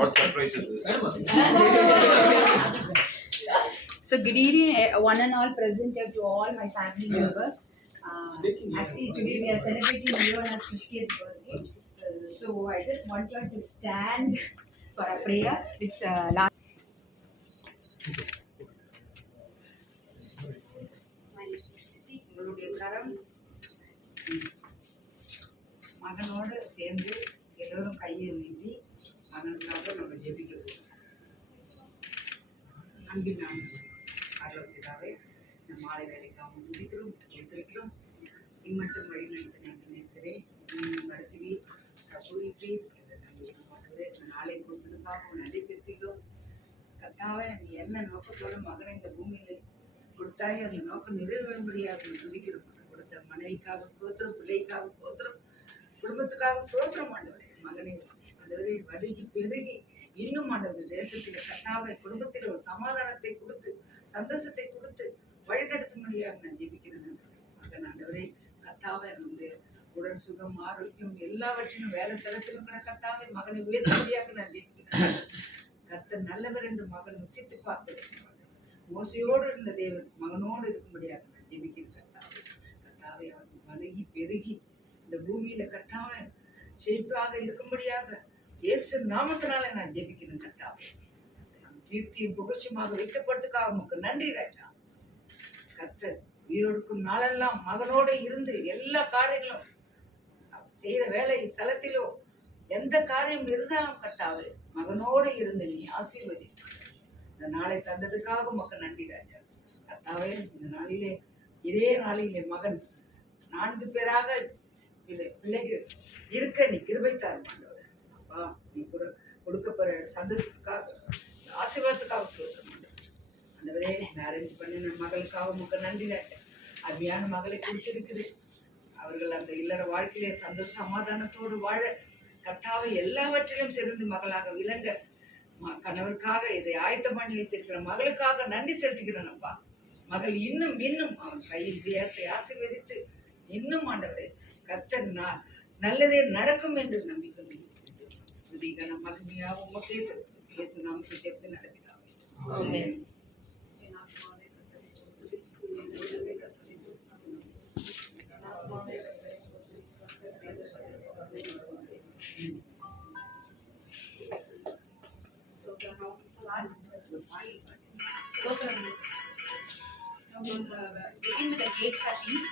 What surprise is this? So good evening, one and all present here to all my family members. Actually, today we are celebrating Leona's 50th birthday. So I just want you to stand for a prayer. It's last. மகனோடு சேர்ந்து எல்லோரும் கையை நீட்டி மகனுக்காக நம்ம ஜெபிக்க போகிறோம். அன்பின் அருள்பிதாவே, இந்த மாலை வேலைக்காக துதிக்கிறோம், கேட்டிருக்கிறோம். இம்மட்டும் வழி நடத்தின நேசரே, நடத்துவி கபூரிப்பி இந்த நாளை கொடுத்ததுக்காக நன்றி செலுத்திக்கிறோம். கர்த்தாவே, நீ என்ன நோக்கத்தோட மகனை இந்த பூமியில் கொடுத்தாய், அந்த நோக்கம் நிறைவேறும்படியாக துதிக்கிறோம். கொடுத்த மனைவிக்காக சோத்திரம், பிள்ளைக்காக சோத்திரம், குடும்பத்துக்காக சோத்திரம். ஆண்டவரே, மகனை ஆண்டவரே வலுகி பெருகி இன்னும் ஆண்டவர் தேசத்தில் கர்த்தாவை குடும்பத்தில் ஒரு சமாதானத்தை கொடுத்து சந்தோஷத்தை கொடுத்து வழிநடத்தும்படியாக நான் ஜெபிக்கிறேன். மகன் ஆண்டவரே கர்த்தாவை உடல் சுகம் ஆரோக்கியம் எல்லாவற்றிலும் வேலை ஸ்தலத்திலும் கூட கர்த்தாவை மகனை உயர்த்தும்படியாக நான் ஜெபிக்கிறேன். கர்த்தர் நல்லவர் என்று மகன் ருசித்து பார்த்து மோசையோடு இருந்த தேவன் மகனோடு இருக்கும்படியாக நான் ஜெபிக்கிறேன். கர்த்தாவை அவன் வலுகி பெருகி இந்த பூமியில கர்த்தாவை செழிப்பாக இருக்கும்படியாக இயேசு நாமத்தினால நான் ஜெபிக்கிறேன். கர்த்தாவே, கீர்த்தியும் புகழ்ச்சியுமாக வைக்கப்பட்டதுக்காக உமக்கு நன்றி ராஜா. கர்த்தர் உயிரோடுக்கும் நாளெல்லாம் மகனோடு இருந்து எல்லா காரியங்களும் செய்யற வேலை ஸ்தலத்திலோ எந்த காரியம் இருந்தாலும் கர்த்தாவே மகனோடு இருந்து நீ ஆசீர்வதி. இந்த நாளை தந்ததுக்காக உமக்கு நன்றி ராஜா. கர்த்தாவே, இந்த நாளிலே இதே நாளிலே மகன் 4 பேராக பிள்ளைகள் இருக்க நீ கிருபை தாரும். அப்பா, நீ கூட கொடுக்கப்படுற சந்தோஷத்துக்காக ஆசீர்வாதத்துக்காக சொல்றேன். ஆண்டவரே, நான் அரேஞ்ச் பண்ணின மகளுக்காக உமக்கு நன்றி ராஜா. அருமையான மகளை கொடுத்திருக்குது. அவர்கள் அந்த இல்லற வாழ்க்கையிலே சந்தோஷ சமாதானத்தோடு வாழ கர்த்தாவை எல்லாவற்றிலும் சிறந்து மகளாக விளங்க கணவருக்காக இதை ஆயத்தம் பண்ணி வைத்திருக்கிற மகளுக்காக நன்றி செலுத்துகிறேன். அப்பா, மகள் இன்னும் இன்னும் அவன் கையில் வியாசை ஆசீர்வதித்து இன்னும் ஆண்டவரே கர்த்தர் நல்லதே நடக்கும் என்று நம்பிக்கை மகிமையாக உமக்கே இயேசு நாமத்தை சேர்த்து நடக்கிறார். ஆமென். Begin with the cake cutting.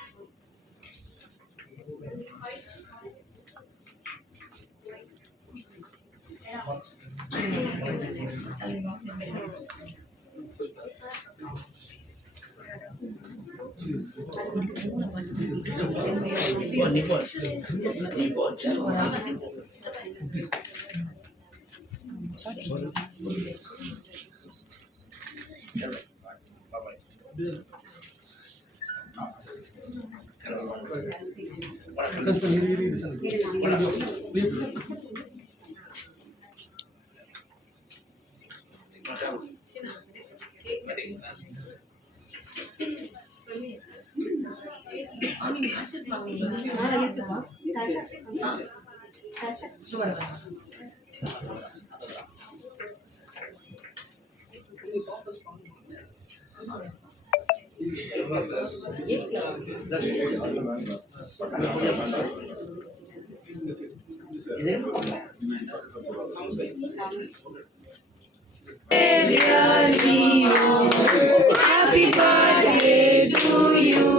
Happy birthday to you.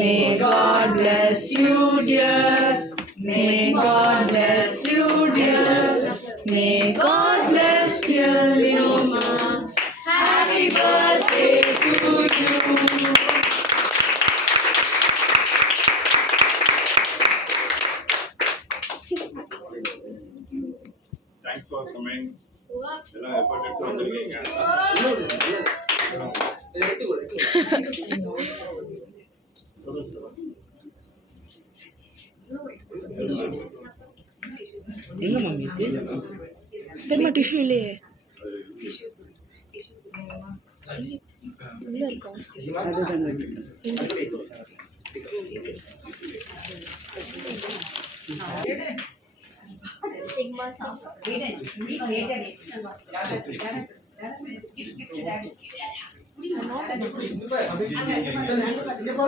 May God bless you, dear. May God bless you, dear. May God bless you, Leoma. Happy birthday to you. Thanks for coming. எல்லாம் effort எடுத்து வந்திருக்கீங்க. எங்க mummy தெரியல tissue இல்லையே அதுதான் Meet later.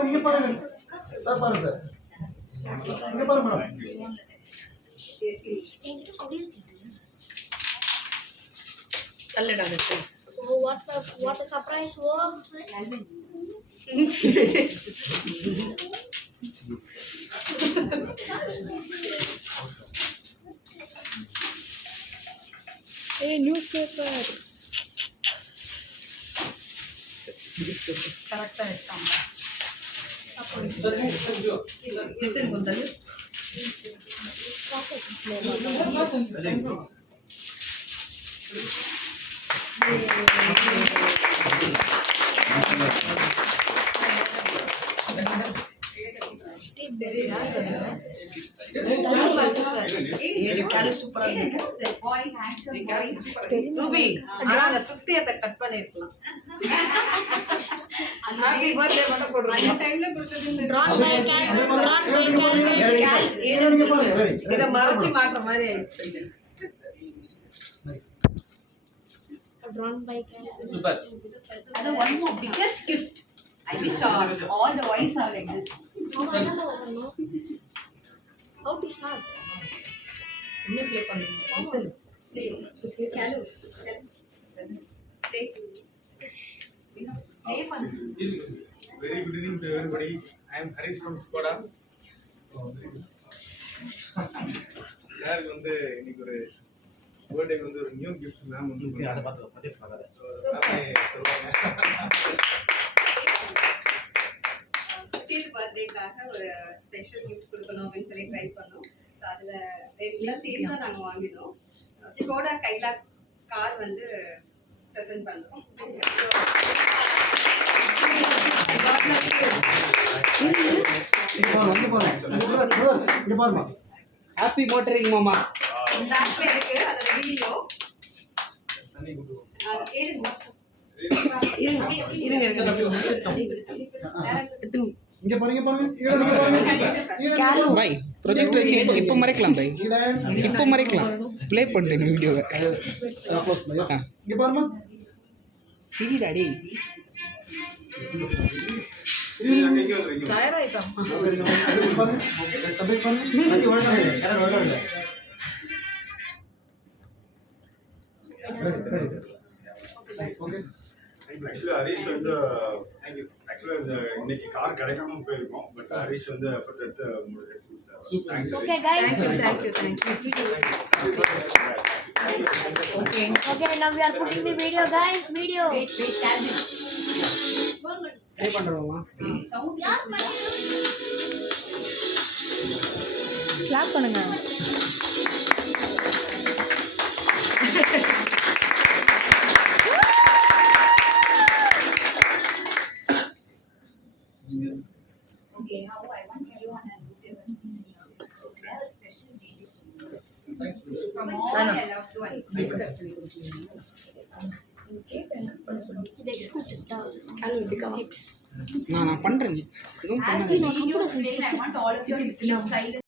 இங்க பாருங்க sir பாருங்க சார் இங்க பாருங்க madam What a surprise was. Hey, newspaper. கரெக்டாக எடுத்தாங்க எத்தனை கொண்டது சூப்பரா ரூபி ஆனா 50th கட் பண்ணிருக்கலாம் ஹாப்பி பர்த்டே மட்டும் போடுறோம் அந்த டைம்ல கொடுத்தது இத மறைச்சு மாட்ற மாதிரி ஆயிடுச்சு Drawn by Cal. Super. And one more biggest gift. I wish all the wives are like this. How to start? என்ன ப்ளே பண்ணுங்க Kalu. Take. Play பண்ணு. Very good evening to everybody. I am Harish from Skoda. Sir வந்து இன்னைக்கு ஒரு birthday வந்து ஒரு new gift ma'am வந்து அதை பார்த்து மதியம் பார்க்காத சொல்லுவாங்க. 50th பர்த்டேக்காக ஒரு ஸ்பெஷல் கிஃப்ட் கொடுக்கணும் அப்படின்னு சொல்லி ட்ரை பண்ணோம். ஸோ அதில் ரெகுலர் சேர்ந்து தான் நாங்கள் வாங்கினோம். ஸ்கோடா கைலா கார் வந்து ப்ரெசென்ட் பண்ணுறோம். இங்க பாருமா ஹாப்பி மோட்டரிங் மாமா. பேக்கில் இருக்கு அதோட வீடியோ. சனி குடு. இங்க பாருங்க பாருங்க பை ப்ரொஜெக்ட் வச்சு இப்போ மறைக்கலாம் பை, இப்போ மறைக்கலாம். ப்ளே பண்ணிட்டேன் வீடியோவை. இங்க பாருமா சரி டாடி. இங்க வந்து டயர்ட் ஆயிட்டோம் பாருங்க சப்மிட் பண்ணுங்க மச்சி ஓடல இல்ல ஓகே ஆக்சுவலி ஹரிஷ் வந்து ஆக்சுவலா இன்னைக்கு கார் கிடைக்காம போயிருக்கோம். பட் ஹரிஷ் வந்து எஃபர்ட் எடுத்து முடிச்சிருக்காரு. Thanks. Okay, guys. Okay, now we are putting the video, guys. Video. Wait, tap this. Play பண்ணுறோமா? Sound. Clap பண்ணுங்க. Okay, now I want everyone and whoever to see. We have a special video from all my loved ones. The exclusive task. X. நான் பண்ணுறேன் எதுவும் As பண்ணாதீங்க. the video is playing, I want all of you to sleep silent.